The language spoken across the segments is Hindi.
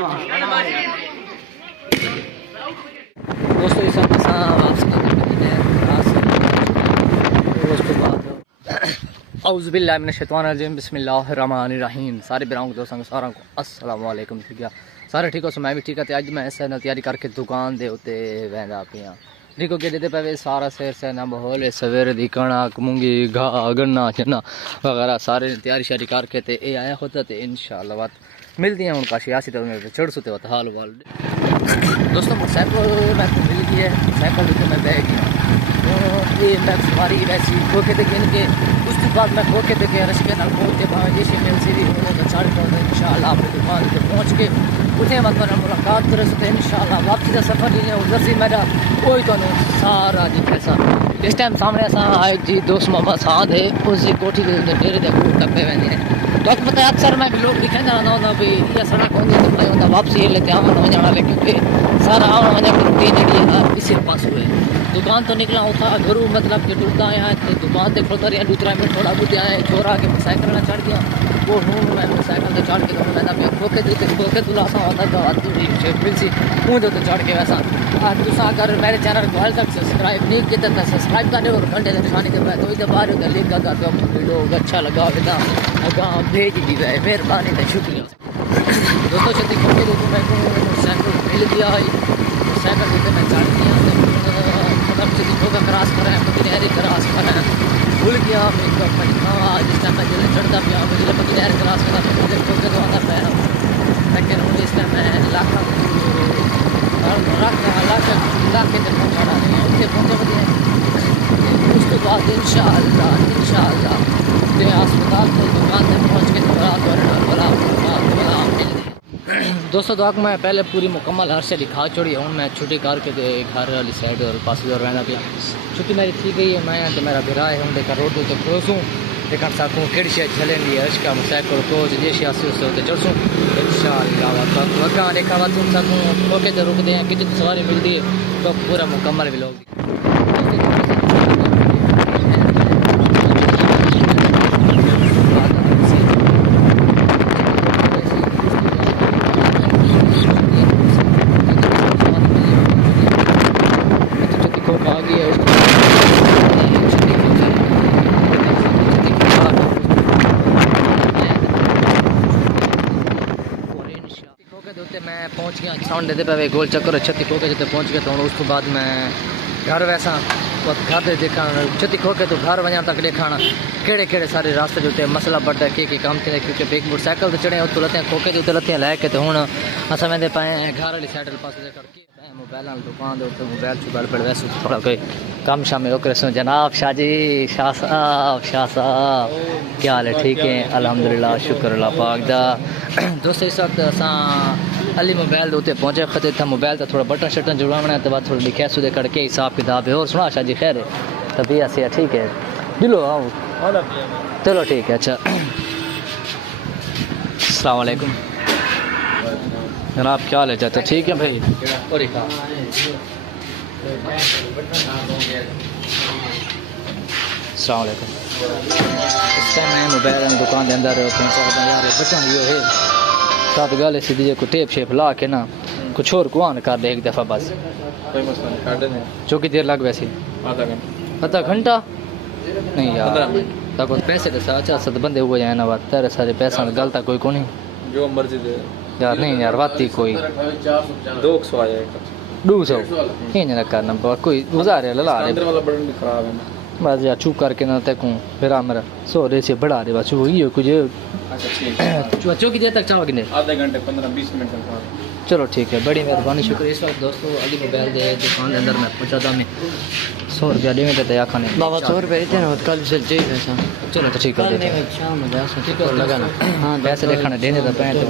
दोस्तों इस वक्त औज़ुबिल्लाहिमिनश्शैतानिर्रजीम बिस्मिल्लाहिर्रहमानिर्रहीम। सारे बिराऊँ दोस्तों सारा को अस्सलाम वालेकुम। ठीक है सारे ठीक हो? मैं भी ठीक है। अज मैं इस तैयारी करके दुकान दे उत्ते वहदा पिया। देखो कि देते पे सारा शेर से ना माहौल है सवेरे दी कणक मूंगी घाह गन्ना चना वगैरह सारे तैयारी शारी करके ते ये आया होता तो इंशाअल्लाह बात मिलती हैं उनका सियासी तो चढ़ सुते होता हाल वाल। दोस्तों मोटरसाइकिल मैं तो मिल गई है, साइकिल तो मैं बह गया तो ये मैं सवारी वैसी खोखे थे इनके उसके बाद मैं खोखे थे रश्के ना खोलते भावे जैसे मेरे सीधी होगा साढ़े पौधे इंशाअल्लाह अपनी दुकान पर पहुँच के उठे मतलब मुलाकात कर सकते हैं इंशाअल्लाह। वापसी का सफ़र नहीं है उधर से मेरा कोई तो सारा जी पैसा इस टाइम सामने असा आए जी दोस्त मामा साथ है उसी कोठी के डेरे के टप्पे वेंदे हैं तो पता है अक्सर मैं भी लोग दिखे जाना होता भाई ये सड़क होती तो भाई होता वापसी लेते आवन वजन वाले क्योंकि सारा आवन वजन की रूटीन जी इसी पास हुए दुकान तो निकला होता घरों मतलब कि टूटता आया तो दुकान से खोलता रहा दूसरा मिनट थोड़ा बुद्ध आया छोरा के साइकिल में चढ़ गया वो हूँ मैं साइकिल से चढ़ के तो मैं खोखे तुला सा होता तो फिर सी मुँह तो चढ़ के वैसा तुसा अगर मेरे चैनल को हाल तक सब्सक्राइब नहीं किया तो सब्सक्राइब कर दो और घंटे निशानी के बाद तो इधर बाहर लिंक कर दो वीडियो अच्छा लगा बेटा अगर भेज दी है मेहरबानी तो शुक्रिया। दोस्तों छत्ती खोके देखो मैं साइकिल मिल गया है साइकिल देते मैं चढ़ गया मतलब छत्ती खोका क्रॉस करें पकड़ी क्रॉस करें भूल गया जिस टाइम मैं जिले चढ़ता पाया जिले पकड़ी क्रॉस करा खोके तो आता पाया लेकिन इस टाइम मैं लाखा के तक पहुँचा रहा है उसके पहुँचे उसके बाद इंशाअल्लाह अस्पताल को दुकान से पहुँच के दोस्तों तो मैं पहले पूरी मुकम्मल हर से लिखा छोड़ी हूँ मैं छुट्टी करके घर वाली साइड और पास और रहना पिया छुट्टी मेरी थी गई है मैं तो मेरा बिरा है हूँ देखा रोड तो क्रोसूँ देखा सकूँ कड़ी शायद चलेंगी अशका साइकिल कोच जैसे आस्ते आस्ते होते चढ़सूँ इंशाअल्लाह अगर देखा बात सुन सकूँ मौके तो रुक दें कितनी सवारी मिलती है तो पूरा मुकम्मल भी लोग मैं पहुंच गया साउंड देते पे गोल चक्कर छत्ती खोके जिते पहुंच गया तो उस बाद मैं घर वैसा तो घर से देखा छत्ती खोके तो घर वजह तक देखा केड़े केड़े सारे रास्ते जो मसला बढ़ता है कि काम थे क्योंकि एक मोटरसाइकिल तो चढ़े उत लत्ते खोके तो लत्ते लैके तो हूँ अस वेंदे पाए घर वाली साइड पास मोबाइल दुकान के मोबाइल शोबाइल पर वैसे थोड़ा कोई कम शाम ओके जनाब शाह जी शाह साहब क्या हाल है? ठीक है अल्हम्दुलिल्लाह शुक्र अल्लाह पाक दा। दोस्तों इस वक्त असां अली मोबाइल उत्ते पहुँचे खते था मोबाइल तो थोड़ा बटन शटन जुड़वाना तो बाद थोड़ी लिखे सुधे करके हिसाब किताब है और सुना शाह जी खैर है तभी ऐसे ठीक है दिलो आओ चलो ठीक है। अच्छा अस्सलाम वालेकुम जनाब क्या हाल है? चाचा ठीक है भाई और अस्सलाम वालेकुम। इस टाइम मैं मोबाइल दुकान के अंदर पहुँचा यार बचन यो है साथ गल सीधी को टेप शेप ला के ना कुछ और कुआन कर दे एक दफ़ा बस कोई मसला नहीं चौकी देर लग वैसे आधा घंटा नहीं यार तक पैसे के साथ सत बंदे हुए जाए ना बात तेरे सारे पैसा गलता कोई को नहीं जो मर्जी दे यार नहीं यार बात ही कोई 200 आया 200 नहीं करना कोई गुजार है लला रहे बस यार चुप करके ना तकूँ फिर मेरा 100 से बढ़ा दे बस वही कुछ चौकी देर तक चाहो कि आधे घंटे 15-20 मिनट तक चलो ठीक है बड़ी मेहरबानी शुक्रिया। इस वक्त दोस्तों अली मोबाइल के दुकान के अंदर मैं पहुँचा था मैं 100 रुपया देंगे तो या खाने बाबा 100 रुपये देते ना कल से चाहिए पैसा चलो तो ठीक है शाम में ठीक है लगाना हाँ पैसे देखना देने तो पैसे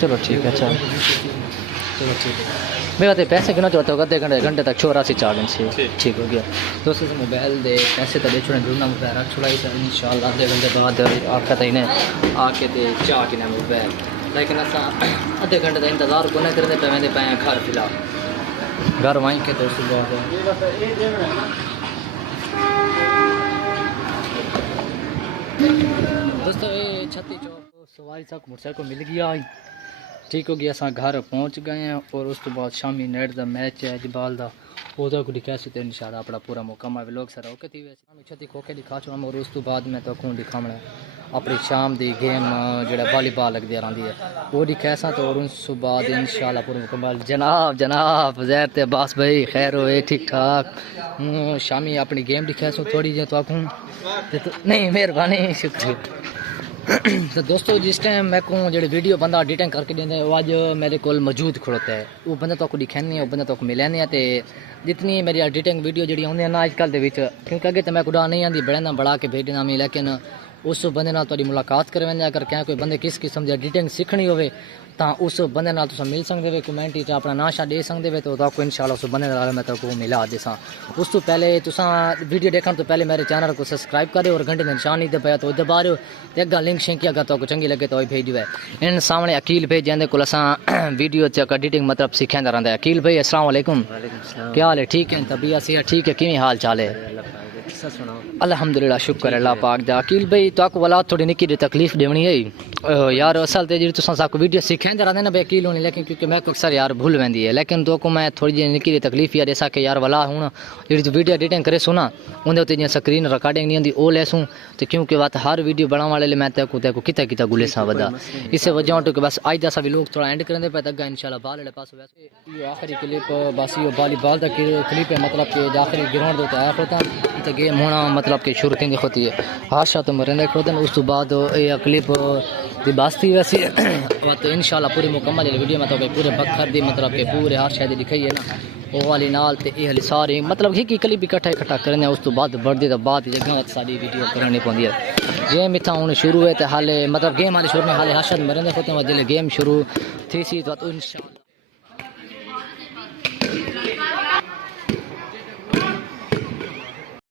चलो ठीक है। अच्छा चलो ठीक है मेरा तो पैसे गिनो चाहते हो आधे घंटे तक 84 चार्ज से ठीक हो गया। दोस्तों से मोबाइल दे पैसे तो बेचने जुड़ना मोबाइल रख छुड़ाई तो इंशाअल्लाह आधे घंटे बाद आखा तो इन्हें आके तो चाह के मोबाइल लेकिन अस आधे घंटे का इंतज़ार को नहीं करते पे पाए घर फिलहाल घर वहीं के दोस्तों दोस्तों ये 36 चौक सवारी तक मोटरसाइकिल मिल गया ठीक हो गया, असां घर पहुंच गए हैं और उस तो बाद शामी नेट दा मैच है जबाल दा, ओदा को दिखा से इंशाल्लाह अपना पूरा मुकम्मल व्लॉग सर ओके थी वैसे हम छती खोके दिखा चुका और उस तो बाद मैं तो खून दिखावना अपनी शाम दी गेम जेड़ा वॉलीबॉल लगदी रहंदी है वो दिखासा तो और उस तो बाद इंशाल्लाह पूरा मुकम्मल। जनाब ज़ैर ते अब्बास भाई खैर हो ठीक ठाक, शामी अपनी गेम दिखासू थोड़ी जी तो आखूँ नहीं मेहरबानी शुक्रिया। तो दोस्तों जिस टाइम मैं को जो वीडियो बंदा एडिटिंग करके देंगे वो अज मेरे को मौजूद खड़ोता है, वो बंदा तो दिखाने वो बंदा तो मिलाने तो जितनी मेरी एडिटिंग वीडियो जी आँदी ना अजकल के, क्योंकि अगे तो मैं कुछ नहीं आती बड़ा बढ़ा के भेजना मैं, लेकिन उस बंदे नाल तुहाडी मुलाकात करवाने अगर क्या कोई बंदे किस किस्म की एडिटिंग सीखनी हो तो उस बंदे नाल तुम मिल सकते हो, कमेंट च अपना नाम शा दे सकते हो तो आपको इंशाल्लाह उस बंदे नाल मैं तो मिला देसा। उस तो पहले तुसा वीडियो देखने तो पहले मेरे चैनल को सब्सक्राइब करो और घंटे निशान नहीं दबाया तो दबा रहे हो तो अगर लिंक शिंक अगर तो चंगी लगे तो भेज दो। इन सामने अकील भाई जिंदे को वीडियो च एडिटिंग मतलब सीखा रहता है। अकील भाई अस्सलाम वालेकुम, क्या हाल है? ठीक है, तबीयत सेहत ठीक है, किवें हाल चाल है? अल्हम्दुलिल्लाह शुक्र अल्लाह पाक दा। अकील भाई तो वाला थोड़ी निकी जी तकलीफ देनी है यार, असल तो जी तुसा वीडियो सीखेंदे रहंदे ना भाई अकील होनी, लेकिन क्योंकि मैं अक्सर यार भूल वेंदी है, लेकिन तो को मैं थोड़ी जी निकी जी तकलीफ यार ऐसा कि यार वाला हूँ जी वीडियो एडिटिंग करे सुना उनके उत्ते जी स्क्रीन रिकॉर्डिंग नहीं आती वो लेसूँ तो क्योंकि बात हर वीडियो बनाने वाले मैं तेको किता किता गुले सा वदा इस वजह तो बस आज दा भी लोग थोड़ा एंड करेंदे पे तक इंशाल्लाह बाल वाले पास वैसे ये आखिरी क्लिप बस ये वॉलीबॉल दा क्लिप है, मतलब कि आखिरी ग्राउंड दे आया होता तो गेम होना मतलब कि शुरू थी होती है हादसा तो मरेंदे खोदन उस तो बाद ये क्लिप दी बस थी वैसे तो इंशाल्लाह पूरी मुकम्मल वीडियो में तो पूरे बखर दी मतलब कि पूरे हर शायद दिखाई है ना वो वाली नाल ते ये सारे मतलब ही क्लिप इकट्ठा करने उस तो बाद बढ़ती तो बाद जगह सारी वीडियो करनी पौंदी है। गेम इतना हूँ शुरू है तो हाले मतलब गेम हाले शुरू में हाले हर्षद मरेंदे होते हैं, जिले गेम शुरू थी सी तो इंशाल्लाह